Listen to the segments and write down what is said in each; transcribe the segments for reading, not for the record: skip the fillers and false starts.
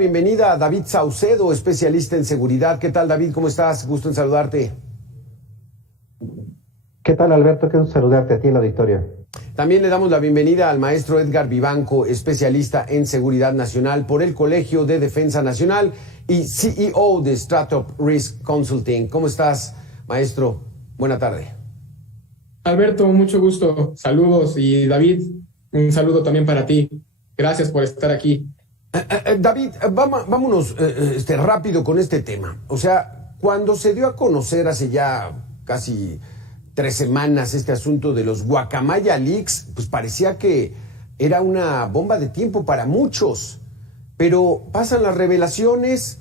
Bienvenida a David Saucedo, especialista en seguridad. ¿Qué tal, David? ¿Cómo estás? Gusto en saludarte. ¿Qué tal, Alberto? Qué gusto saludarte a ti en el auditorio. También le damos la bienvenida al maestro Edgar Vivanco, especialista en seguridad nacional por el Colegio de Defensa Nacional y CEO de Stratop Risk Consulting. ¿Cómo estás, maestro? Buena tarde. Alberto, mucho gusto. Saludos. Y David, un saludo también para ti. Gracias por estar aquí. David, vámonos rápido con este tema. O sea, cuando se dio a conocer hace ya casi 3 semanas este asunto de los Guacamaya Leaks, pues parecía que era una bomba de tiempo para muchos. Pero pasan las revelaciones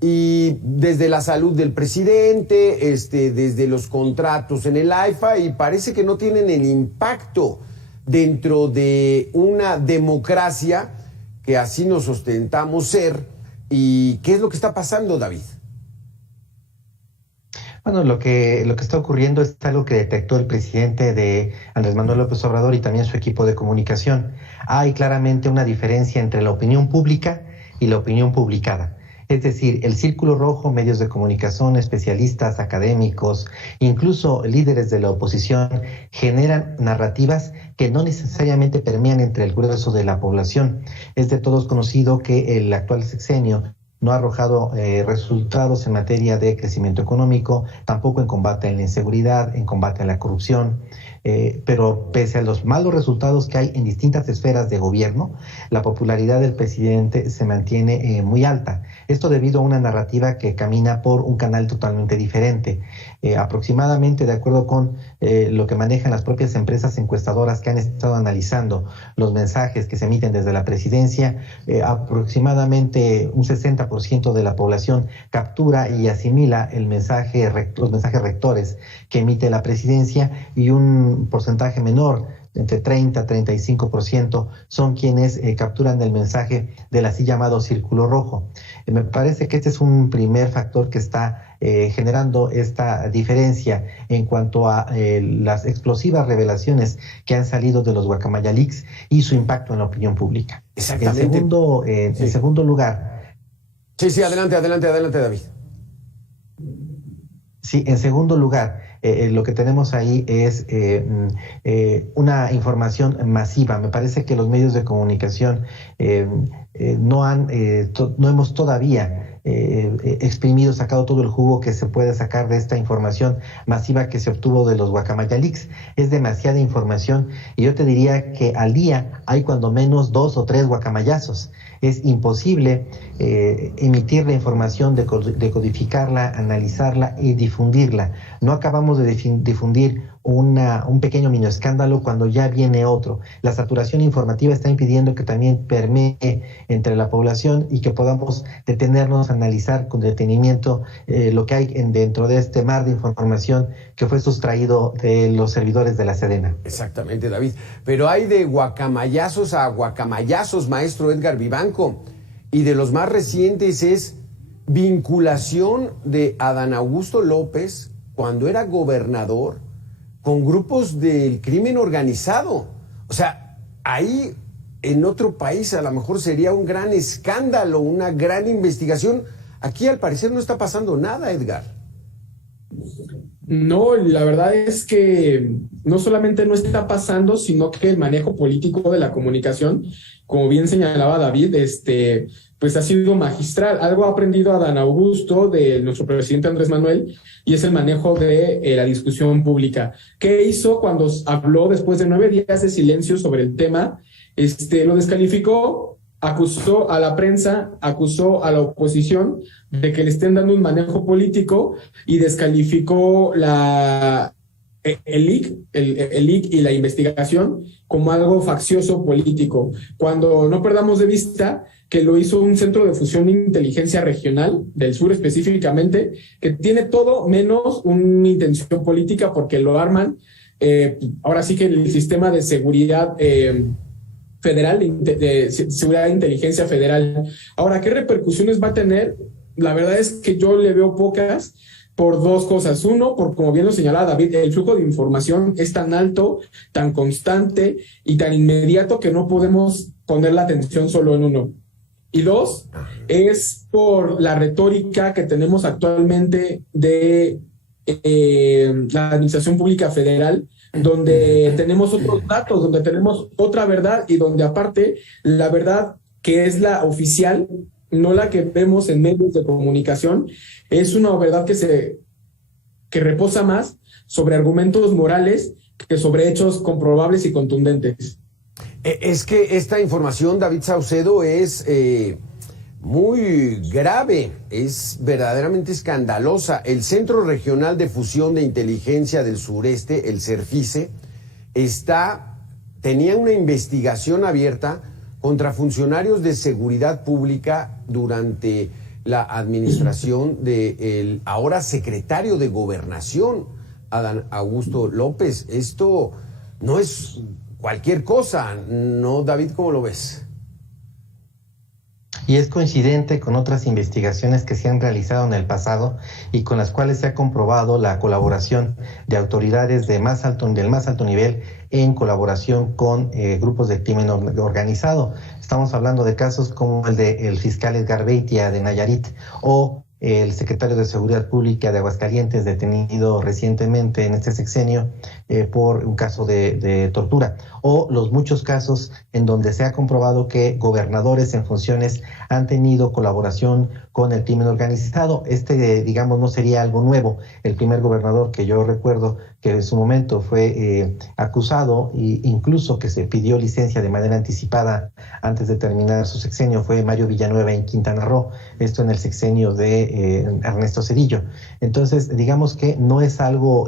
y desde la salud del presidente, desde los contratos en el AIFA, y parece que no tienen el impacto dentro de una democracia que así nos ostentamos ser. ¿Y qué es lo que está pasando, David? Bueno, lo que está ocurriendo es algo que detectó el presidente de Andrés Manuel López Obrador y también su equipo de comunicación. Hay claramente una diferencia entre la opinión pública y la opinión publicada. Es decir, el círculo rojo, medios de comunicación, especialistas, académicos, incluso líderes de la oposición, generan narrativas que no necesariamente permean entre el grueso de la población. Es de todos conocido que el actual sexenio no ha arrojado resultados en materia de crecimiento económico, tampoco en combate a la inseguridad, en combate a la corrupción. Pero pese a los malos resultados que hay en distintas esferas de gobierno, la popularidad del presidente se mantiene muy alta. Esto debido a una narrativa que camina por un canal totalmente diferente. Aproximadamente, de acuerdo con lo que manejan las propias empresas encuestadoras que han estado analizando los mensajes que se emiten desde la presidencia, aproximadamente un 60% de la población captura y asimila los mensajes rectores que emite la presidencia, y un porcentaje menor, entre 30 y 35%, son quienes capturan el mensaje del así llamado círculo rojo. Me parece que este es un primer factor que está generando esta diferencia en cuanto a las explosivas revelaciones que han salido de los Guacamaya Leaks y su impacto en la opinión pública. Exactamente. En segundo lugar... Sí, adelante, David. Sí, en segundo lugar, lo que tenemos ahí es una información masiva. Me parece que los medios de comunicación no hemos todavía exprimido, sacado todo el jugo que se puede sacar de esta información masiva que se obtuvo de los Guacamaya Leaks. Es demasiada información, y yo te diría que al día hay cuando menos 2 o 3 guacamayazos. Es imposible emitir la información, decodificarla, analizarla y difundirla. No acabamos de difundir un pequeño mini escándalo cuando ya viene otro. La saturación informativa está impidiendo que también permee entre la población y que podamos detenernos a analizar con detenimiento lo que hay dentro de este mar de información que fue sustraído de los servidores de la Sedena. Exactamente, David. Pero hay de guacamayazos a guacamayazos, maestro Edgar Vivanco. Y de los más recientes es vinculación de Adán Augusto López, cuando era gobernador, con grupos del crimen organizado. O sea, ahí en otro país a lo mejor sería un gran escándalo, una gran investigación. Aquí al parecer no está pasando nada, Edgar. No, la verdad es que no solamente no está pasando, sino que el manejo político de la comunicación, como bien señalaba David, pues ha sido magistral. Algo ha aprendido Adán Augusto de nuestro presidente Andrés Manuel, y es el manejo de la discusión pública. ¿Qué hizo cuando habló después de 9 días de silencio sobre el tema? Lo descalificó, acusó a la prensa, acusó a la oposición de que le estén dando un manejo político, y descalificó el leak y la investigación como algo faccioso político, cuando no perdamos de vista que lo hizo un centro de fusión de inteligencia regional del sur específicamente, que tiene todo menos una intención política, porque lo arman ahora sí que el sistema de seguridad federal, de seguridad de inteligencia federal. Ahora, ¿qué repercusiones va a tener? La verdad es que yo le veo pocas, por 2 cosas. Uno, por, como bien lo señalaba David, el flujo de información es tan alto, tan constante y tan inmediato que no podemos poner la atención solo en uno. Y dos, es por la retórica que tenemos actualmente de la Administración Pública Federal, donde tenemos otros datos, donde tenemos otra verdad y donde aparte la verdad que es la oficial, no la que vemos en medios de comunicación, es una verdad que reposa más sobre argumentos morales que sobre hechos comprobables y contundentes. Es que esta información, David Saucedo, es muy grave, es verdaderamente escandalosa. El Centro Regional de Fusión de Inteligencia del Sureste, el CERFICE, tenía una investigación abierta contra funcionarios de seguridad pública durante la administración del ahora secretario de Gobernación, Adán Augusto López. Esto no es cualquier cosa, ¿no, David? ¿Cómo lo ves? Y es coincidente con otras investigaciones que se han realizado en el pasado y con las cuales se ha comprobado la colaboración de autoridades del más alto nivel en colaboración con grupos de crimen organizado. Estamos hablando de casos como el del fiscal Edgar Beitia de Nayarit o el secretario de Seguridad Pública de Aguascalientes, detenido recientemente en este sexenio por un caso de tortura, o los muchos casos en donde se ha comprobado que gobernadores en funciones han tenido colaboración con el crimen organizado. Digamos, no sería algo nuevo. El primer gobernador que yo recuerdo que en su momento fue acusado e incluso que se pidió licencia de manera anticipada antes de terminar su sexenio fue Mario Villanueva en Quintana Roo, esto en el sexenio de Ernesto Zedillo. Entonces, digamos que no es algo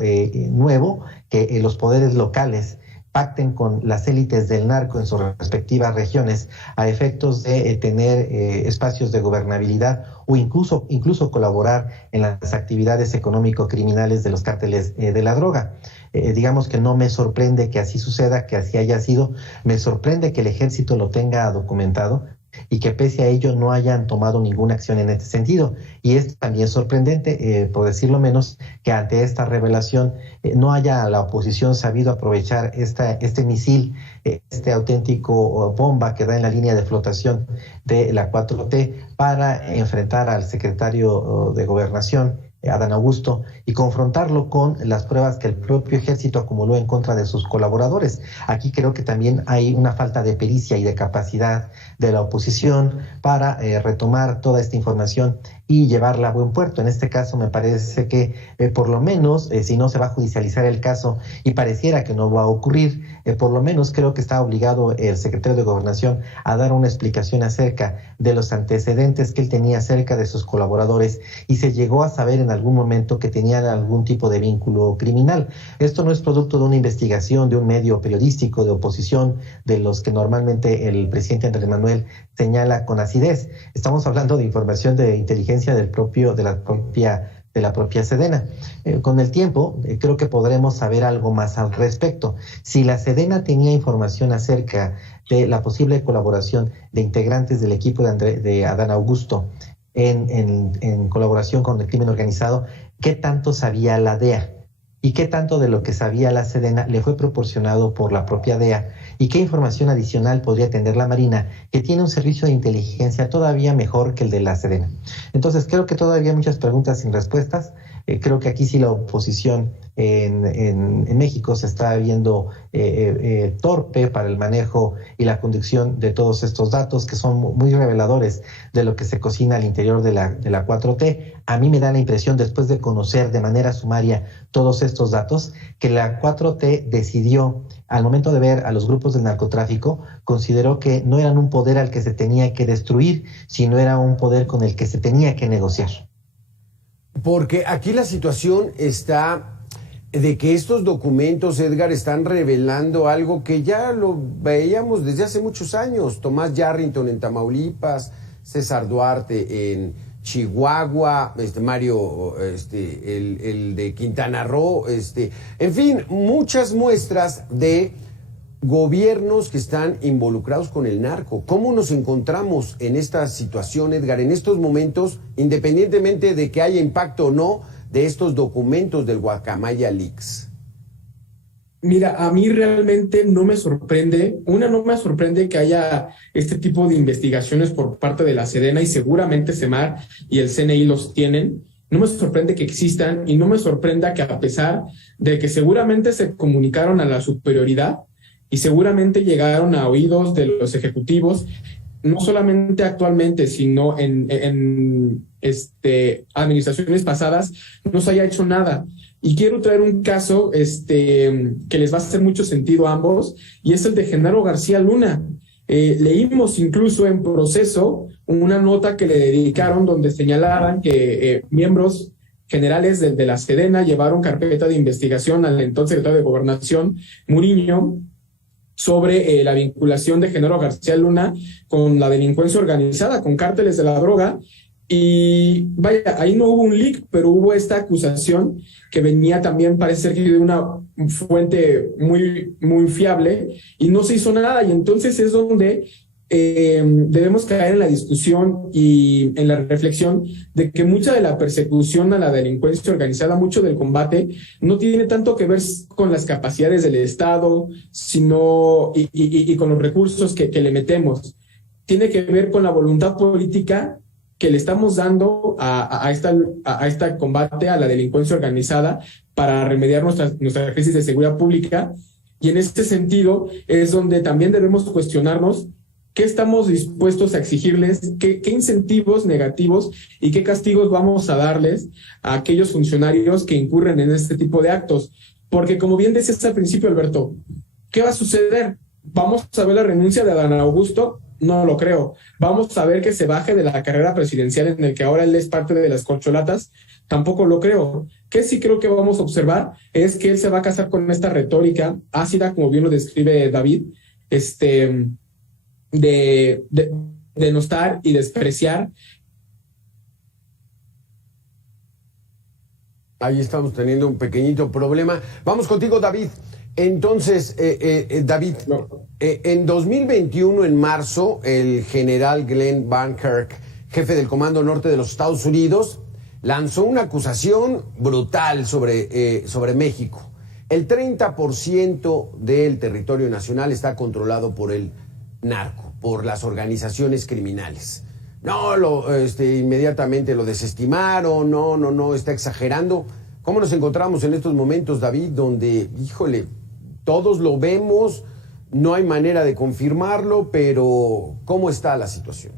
nuevo que los poderes locales pacten con las élites del narco en sus respectivas regiones a efectos de tener espacios de gobernabilidad o incluso colaborar en las actividades económico-criminales de los cárteles de la droga. Digamos que no me sorprende que así suceda, que así haya sido. Me sorprende que el ejército lo tenga documentado y que pese a ello no hayan tomado ninguna acción en este sentido. Y es también sorprendente, por decirlo menos, que ante esta revelación no haya la oposición sabido aprovechar este misil, este auténtico bomba que da en la línea de flotación de la 4T para enfrentar al secretario de Gobernación, Adán Augusto, y confrontarlo con las pruebas que el propio ejército acumuló en contra de sus colaboradores. Aquí creo que también hay una falta de pericia y de capacidad de la oposición para retomar toda esta información y llevarla a buen puerto. En este caso me parece que por lo menos, si no se va a judicializar el caso y pareciera que no va a ocurrir, por lo menos creo que está obligado el secretario de Gobernación a dar una explicación acerca de los antecedentes que él tenía acerca de sus colaboradores y se llegó a saber en algún momento que tenían algún tipo de vínculo criminal. Esto no es producto de una investigación de un medio periodístico de oposición de los que normalmente el presidente Andrés Manuel señala con acidez. Estamos hablando de información de inteligencia de la propia Sedena. Con el tiempo, creo que podremos saber algo más al respecto. Si la Sedena tenía información acerca de la posible colaboración de integrantes del equipo de Adán Augusto en colaboración con el crimen organizado, ¿qué tanto sabía la DEA? ¿Y qué tanto de lo que sabía la Sedena le fue proporcionado por la propia DEA? ¿Y qué información adicional podría tener la Marina, que tiene un servicio de inteligencia todavía mejor que el de la Sedena? Entonces, creo que todavía hay muchas preguntas sin respuestas. Creo que aquí sí la oposición en México se está viendo torpe para el manejo y la conducción de todos estos datos que son muy reveladores de lo que se cocina al interior de la 4T. A mí me da la impresión, después de conocer de manera sumaria todos estos datos, que la 4T decidió, al momento de ver a los grupos del narcotráfico, consideró que no eran un poder al que se tenía que destruir, sino era un poder con el que se tenía que negociar. Porque aquí la situación está de que estos documentos, Edgar, están revelando algo que ya lo veíamos desde hace muchos años. Tomás Yarrington en Tamaulipas, César Duarte en Chihuahua, Mario, el de Quintana Roo, en fin, muchas muestras de gobiernos que están involucrados con el narco. ¿Cómo nos encontramos en esta situación, Edgar, en estos momentos, independientemente de que haya impacto o no de estos documentos del Guacamaya Leaks? Mira, a mí realmente no me sorprende, no me sorprende que haya este tipo de investigaciones por parte de la Sedena y seguramente SEMAR y el CNI los tienen. No me sorprende que existan y no me sorprenda que a pesar de que seguramente se comunicaron a la superioridad y seguramente llegaron a oídos de los ejecutivos, no solamente actualmente, sino en administraciones pasadas, no se haya hecho nada. Y quiero traer un caso que les va a hacer mucho sentido a ambos, y es el de Genaro García Luna. Leímos incluso en Proceso una nota que le dedicaron donde señalaban que miembros generales de la Sedena llevaron carpeta de investigación al entonces secretario de Gobernación, Muriño, sobre la vinculación de Genaro García Luna con la delincuencia organizada, con cárteles de la droga. Y vaya, ahí no hubo un leak, pero hubo esta acusación que venía también, parece ser, de una fuente muy, muy fiable, y no se hizo nada. Y entonces es donde debemos caer en la discusión y en la reflexión de que mucha de la persecución a la delincuencia organizada, mucho del combate, no tiene tanto que ver con las capacidades del Estado, sino y con los recursos que le metemos. Tiene que ver con la voluntad política que le estamos dando a este combate a la delincuencia organizada para remediar nuestra crisis de seguridad pública. Y en este sentido es donde también debemos cuestionarnos qué estamos dispuestos a exigirles, qué incentivos negativos y qué castigos vamos a darles a aquellos funcionarios que incurren en este tipo de actos. Porque como bien decías al principio, Alberto, ¿qué va a suceder? ¿Vamos a ver la renuncia de Adán Augusto? No lo creo. ¿Vamos a ver que se baje de la carrera presidencial en el que ahora él es parte de las corcholatas? Tampoco lo creo. ¿Qué sí creo que vamos a observar? Es que él se va a casar con esta retórica ácida, como bien lo describe David, de denostar y despreciar. Ahí estamos teniendo un pequeñito problema. Vamos contigo, David. Entonces, David, en 2021, en marzo, el general Glenn Van Kirk, jefe del Comando Norte de los Estados Unidos, lanzó una acusación brutal sobre México. El 30% del territorio nacional está controlado por el narco, por las organizaciones criminales. No, inmediatamente lo desestimaron, no, está exagerando. ¿Cómo nos encontramos en estos momentos, David, donde, híjole, todos lo vemos, no hay manera de confirmarlo, pero ¿cómo está la situación?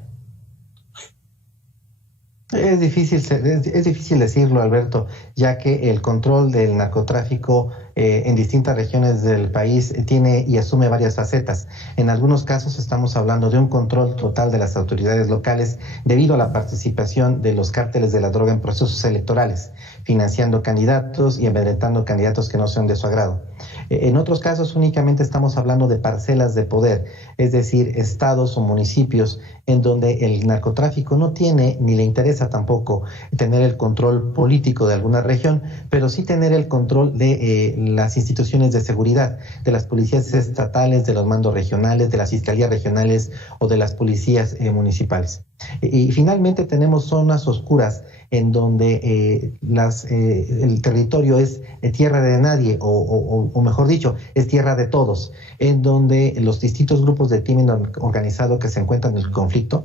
Es difícil decirlo, Alberto, ya que el control del narcotráfico en distintas regiones del país tiene y asume varias facetas. En algunos casos estamos hablando de un control total de las autoridades locales debido a la participación de los cárteles de la droga en procesos electorales, financiando candidatos y amedrentando candidatos que no sean de su agrado. En otros casos únicamente estamos hablando de parcelas de poder, es decir, estados o municipios en donde el narcotráfico no tiene ni le interesa tampoco tener el control político de alguna región, pero sí tener el control de las instituciones de seguridad, de las policías estatales, de los mandos regionales, de las fiscalías regionales o de las policías municipales. Y finalmente tenemos zonas oscuras en donde el territorio es tierra de nadie, o mejor dicho, es tierra de todos, en donde los distintos grupos de crimen organizado que se encuentran en el conflicto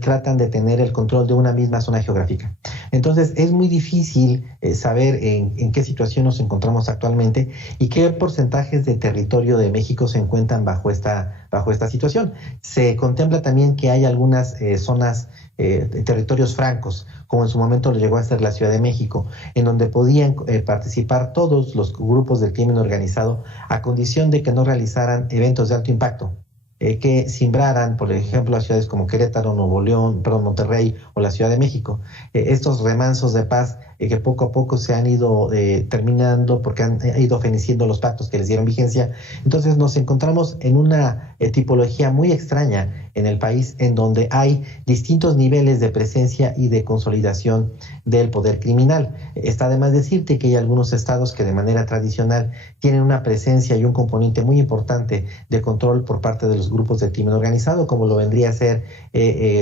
tratan de tener el control de una misma zona geográfica. Entonces es muy difícil saber en qué situación nos encontramos actualmente y qué porcentajes de territorio de México se encuentran bajo esta situación. Se contempla también que hay algunas zonas, territorios francos, como en su momento lo llegó a ser la Ciudad de México, en donde podían participar todos los grupos del crimen organizado a condición de que no realizaran eventos de alto impacto, que simbraran, por ejemplo, las ciudades como Querétaro, Monterrey o la Ciudad de México. Estos remansos de paz que poco a poco se han ido terminando porque han ido feneciendo los pactos que les dieron vigencia. Entonces nos encontramos en una tipología muy extraña en el país, en donde hay distintos niveles de presencia y de consolidación del poder criminal. Está de más decirte que hay algunos estados que de manera tradicional tienen una presencia y un componente muy importante de control por parte de los grupos de crimen organizado, como lo vendría a ser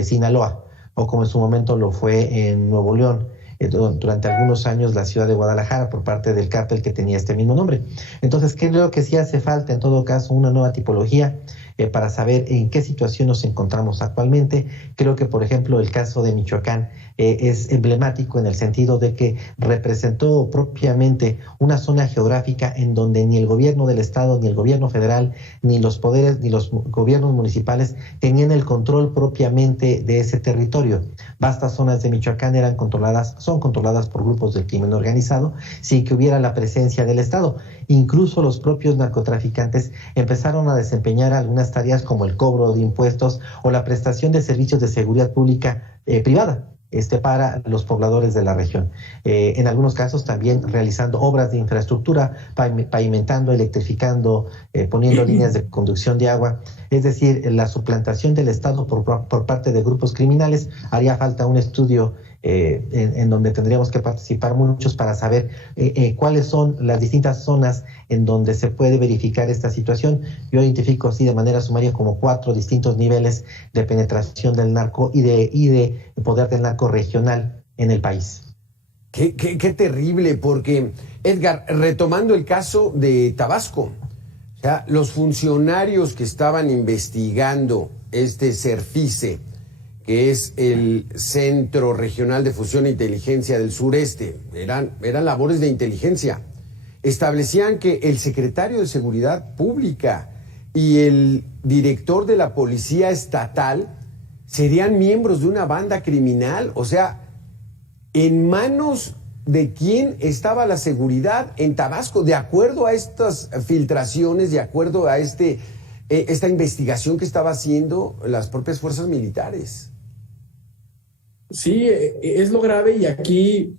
Sinaloa, o como en su momento lo fue en Nuevo León. durante algunos años la ciudad de Guadalajara por parte del cártel que tenía este mismo nombre. Entonces, creo que sí hace falta en todo caso una nueva tipología para saber en qué situación nos encontramos actualmente. Creo que, por ejemplo, el caso de Michoacán es emblemático en el sentido de que representó propiamente una zona geográfica en donde ni el gobierno del estado, ni el gobierno federal, ni los poderes, ni los gobiernos municipales tenían el control propiamente de ese territorio. Vastas zonas de Michoacán son controladas por grupos del crimen organizado sin que hubiera la presencia del Estado. Incluso los propios narcotraficantes empezaron a desempeñar algunas tareas como el cobro de impuestos o la prestación de servicios de seguridad pública privada para los pobladores de la región. En algunos casos también realizando obras de infraestructura, pavimentando, electrificando, poniendo líneas de conducción de agua. Es decir, la suplantación del Estado por parte de grupos criminales. Haría falta un estudio en donde tendríamos que participar muchos para saber cuáles son las distintas zonas en donde se puede verificar esta situación. Yo identifico así de manera sumaria como 4 distintos niveles de penetración del narco y de poder del narco regional en el país. Qué terrible, porque, Edgar, retomando el caso de Tabasco, o sea, los funcionarios que estaban investigando este CERFICE, que es el Centro Regional de Fusión e Inteligencia del Sureste, eran labores de inteligencia, establecían que el secretario de Seguridad Pública y el director de la Policía Estatal serían miembros de una banda criminal. O sea, ¿en manos de quién estaba la seguridad en Tabasco? De acuerdo a estas filtraciones, de acuerdo a esta investigación que estaba haciendo las propias fuerzas militares. Sí, es lo grave, y aquí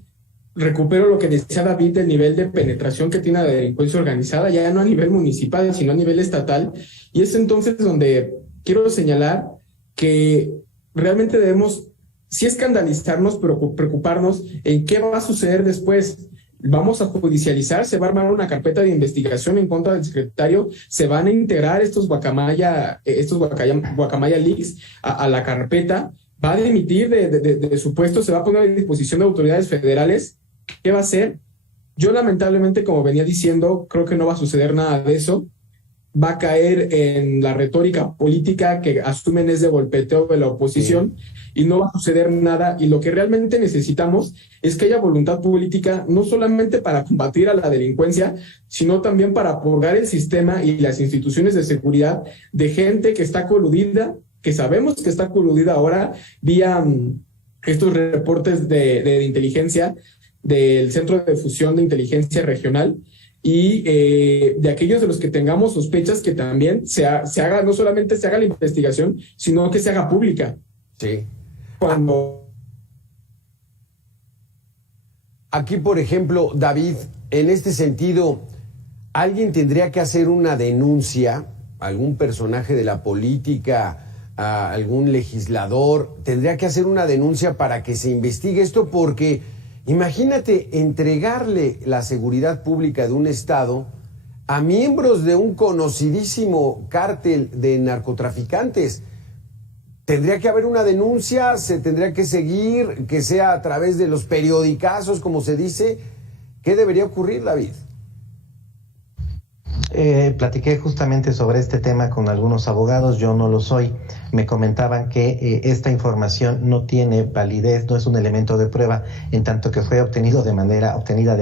recupero lo que decía David del nivel de penetración que tiene la delincuencia organizada, ya no a nivel municipal, sino a nivel estatal, y es entonces donde quiero señalar que realmente debemos sí escandalizarnos, pero preocuparnos en qué va a suceder después. Vamos a judicializar, se va a armar una carpeta de investigación en contra del secretario, se van a integrar estos guacamaya leaks a la carpeta, va a dimitir de su puesto, se va a poner a disposición de autoridades federales. ¿Qué va a hacer? Yo lamentablemente, como venía diciendo, creo que no va a suceder nada de eso. Va a caer en la retórica política que asumen es de golpeteo de la oposición, y no va a suceder nada. Y lo que realmente necesitamos es que haya voluntad política, no solamente para combatir a la delincuencia, sino también para purgar el sistema y las instituciones de seguridad de gente que está coludida, que sabemos que está coludida ahora vía estos reportes de inteligencia del Centro de Fusión de Inteligencia Regional, y de aquellos de los que tengamos sospechas, que también se haga, no solamente se haga la investigación, sino que se haga pública. Sí. Aquí, por ejemplo, David, en este sentido, alguien tendría que hacer una denuncia, algún personaje de la política, algún legislador, tendría que hacer una denuncia para que se investigue esto, porque imagínate entregarle la seguridad pública de un estado a miembros de un conocidísimo cártel de narcotraficantes. Tendría que haber una denuncia, se tendría que seguir, que sea a través de los periodicazos, como se dice. ¿Qué debería ocurrir, David? Platiqué justamente sobre este tema con algunos abogados, yo no lo soy. Me comentaban que esta información no tiene validez, no es un elemento de prueba, en tanto que fue obtenida de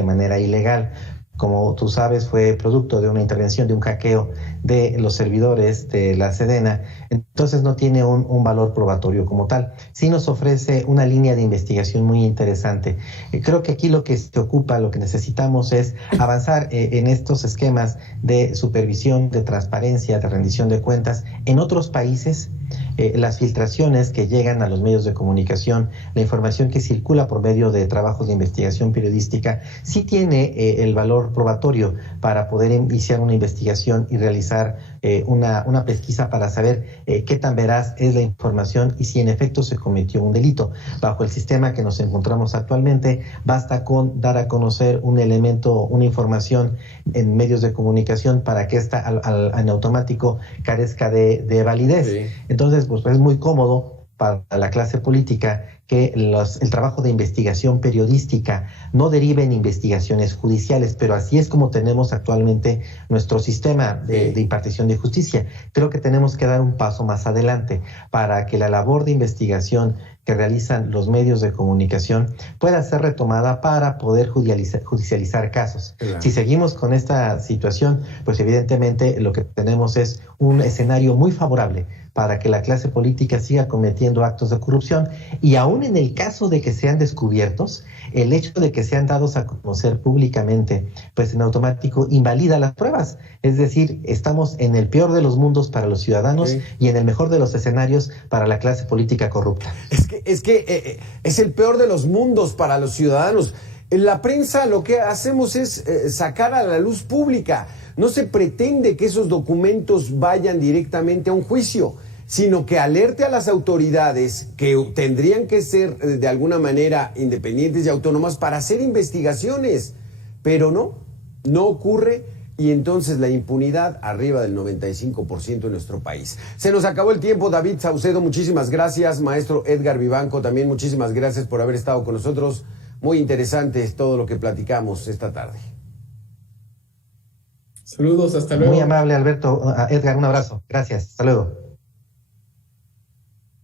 manera ilegal. Como tú sabes, fue producto de una intervención, de un hackeo de los servidores de la Sedena, entonces no tiene un valor probatorio como tal. Sí nos ofrece una línea de investigación muy interesante. Creo que aquí lo que se ocupa, lo que necesitamos es avanzar en estos esquemas de supervisión, de transparencia, de rendición de cuentas. En otros países, las filtraciones que llegan a los medios de comunicación, la información que circula por medio de trabajos de investigación periodística, sí tiene el valor probatorio para poder iniciar una investigación y realizar una pesquisa para saber qué tan veraz es la información y si en efecto se cometió un delito. Bajo el sistema que nos encontramos actualmente, basta con dar a conocer un elemento, una información en medios de comunicación para que ésta en automático carezca de validez. Sí. Entonces, pues es muy cómodo para la clase política que el trabajo de investigación periodística no derive en investigaciones judiciales, pero así es como tenemos actualmente nuestro sistema de impartición de justicia. Creo que tenemos que dar un paso más adelante para que la labor de investigación que realizan los medios de comunicación pueda ser retomada para poder judicializar casos. Claro. Si seguimos con esta situación, pues evidentemente lo que tenemos es un escenario muy favorable para que la clase política siga cometiendo actos de corrupción, y aún en el caso de que sean descubiertos, el hecho de que sean dados a conocer públicamente, pues en automático invalida las pruebas. Es decir, estamos en el peor de los mundos para los ciudadanos y en el mejor de los escenarios para la clase política corrupta. Es el peor de los mundos para los ciudadanos. En la prensa lo que hacemos es sacar a la luz pública. No se pretende que esos documentos vayan directamente a un juicio, sino que alerte a las autoridades que tendrían que ser de alguna manera independientes y autónomas para hacer investigaciones. Pero no ocurre, y entonces la impunidad arriba del 95% en nuestro país. Se nos acabó el tiempo. David Saucedo, muchísimas gracias. Maestro Edgar Vivanco, también muchísimas gracias por haber estado con nosotros. Muy interesante todo lo que platicamos esta tarde. Saludos, hasta luego. Muy amable, Alberto. Edgar, un abrazo. Gracias, hasta luego.